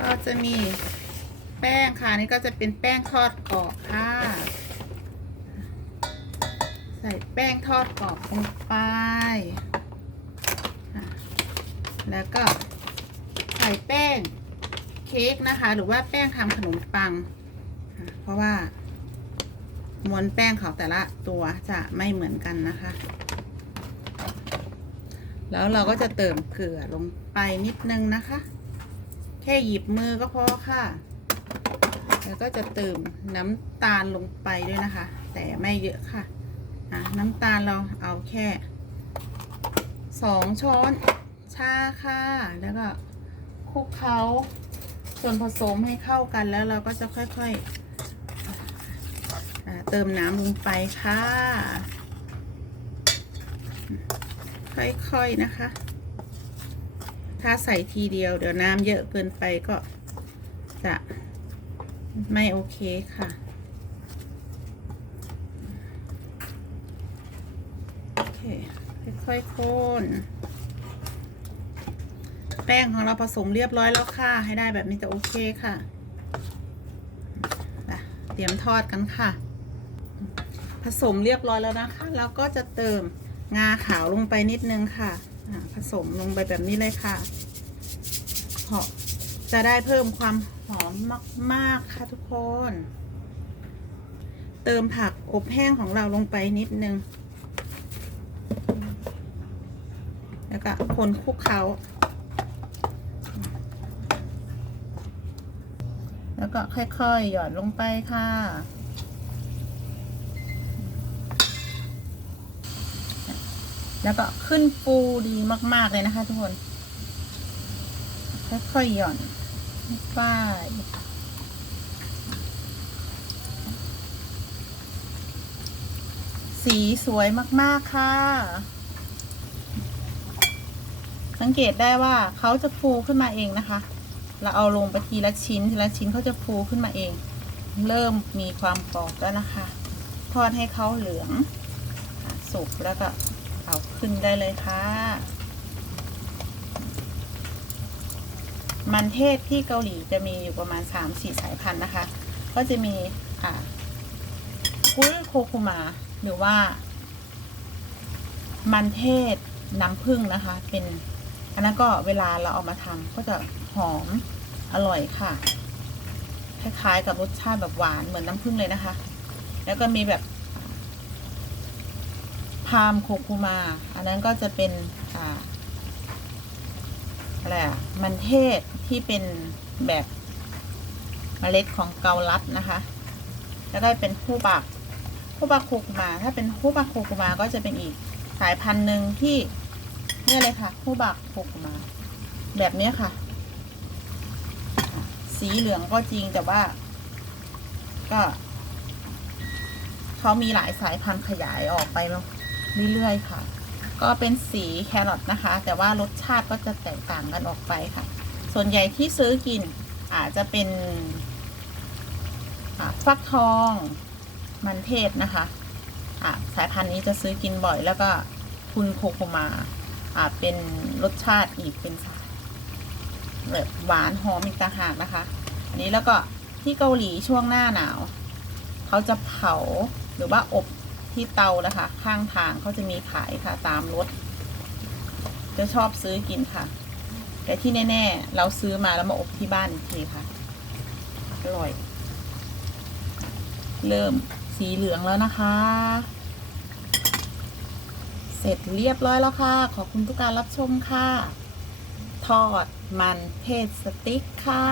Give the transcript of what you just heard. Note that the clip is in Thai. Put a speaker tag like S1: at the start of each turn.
S1: ก็จะมีแป้งค่ะนี่ก็จะเป็นแป้งทอดกรอบค่ะ ใส่แป้งทอดกรอบลงไปแล้วก็ใส่แป้งเค้กนะคะ หรือว่าแป้งทำขนมปัง เพราะว่ามวลแป้งของแต่ละตัวจะไม่เหมือนกันนะคะ แล้วเราก็จะเติมเกลือลงไปนิดนึงนะคะ แค่หยิบมือก็พอค่ะ แล้วก็จะเติมน้ำตาลลงไปด้วยนะคะ แต่ไม่เยอะค่ะะน้ำตาลเราเอาแค่สองช้อนชาค่ะ แล้วก็คลุกเคล้าส่วนผสมให้เข้ากันแล้วเราก็จะค่อยๆเติมน้ำลงไปค่ะ ค่อยๆนะคะ ถ้าใส่ทีเดียวเดี๋ยวน้ำเยอะเกินไปก็จะไม่โอเคค่ะ โอเค ค่อยๆคนแป้งของเราผสมเรียบร้อยแล้วค่ะ ให้ได้แบบนี้จะโอเคค่ะ เตรียมทอดกันค่ะ ผสมเรียบร้อยแล้วนะคะ แล้วก็จะเติมงาขาวลงไปนิดนึงค่ะ ผสมลงไปแบบนี้เลยค่ะเพาะจะได้เพิ่มความหอมมาก ๆ ค่ะทุกคน เติมผักอบแห้งของเราลงไปนิดนึง แล้วก็คนคลุกเคล้าแล้วก็ค่อย ๆ หยอดลงไปค่ะ แล้วก็ขึ้นฟูดีมากๆเลยนะคะ ทุกคน ค่อยๆหย่อนป้ายสีสวยมากๆค่ะ สังเกตได้ว่าเขาจะฟูขึ้นมาเองนะคะ เราเอาลงไปทีละชิ้นทีละชิ้นเขาจะฟูขึ้นมาเอง เริ่มมีความกรอบแล้วนะคะ ทอดให้เขาเหลือง สุกแล้วก็ ขึ้นได้เลยค่ะ มันเทศที่เกาหลีจะมีอยู่ประมาณ 3-4 สายพันธุ์นะคะ ก็จะมีอ่ากุลโคคุมาหรือว่า มันเทศน้ำผึ้งนะคะ เป็นอันนั้นก็เวลาเราเอามาทำก็จะหอมอร่อยค่ะ คล้ายๆกับรสชาติแบบหวานเหมือนน้ำผึ้งเลยนะคะ แล้วก็มีแบบ พามโคคุมา อันนั้นก็จะเป็นอ่าอะไรอะมันเทศที่เป็นแบบเมล็ดของเกาลัดนะคะแล้วก็เป็นคู่บักคู่บักโคคุมา ถ้าเป็นคู่บักโคคุมาก็จะเป็นอีกสายพันธุ์หนึ่งที่เนี่ยเลยค่ะคู่บักโคคุมา แบบนี้ค่ะ สีเหลืองก็จริงแต่ว่า ก็เขามีหลายสายพันธุ์ขยายออกไป เรื่อยๆค่ะ ก็เป็นสีแครอทนะคะ แต่ว่ารสชาติก็จะแตกต่างกันออกไปค่ะ ส่วนใหญ่ที่ซื้อกินอาจจะเป็นฟักทองมันเทศนะคะอ่าสายพันธุ์นี้จะซื้อกินบ่อย แล้วก็คุณโคโคมาอ่าเป็นรสชาติอีกเป็นสายแบบหวานหอมอีกต่างหากนะคะ อันนี้แล้วก็ที่เกาหลีช่วงหน้าหนาว เขาจะเผาหรือว่าอบ ที่เตานะคะ ข้างทางเขาจะมีขายค่ะ ตามรถจะชอบซื้อกินค่ะ แต่ที่แน่ ๆ เราซื้อมาแล้วมาอบที่บ้านอีกทีค่ะอร่อย เริ่มสีเหลืองแล้วนะคะ เสร็จเรียบร้อยแล้วค่ะ ขอบคุณทุกการรับชมค่ะ ทอดมันเทศสติ๊กค่ะ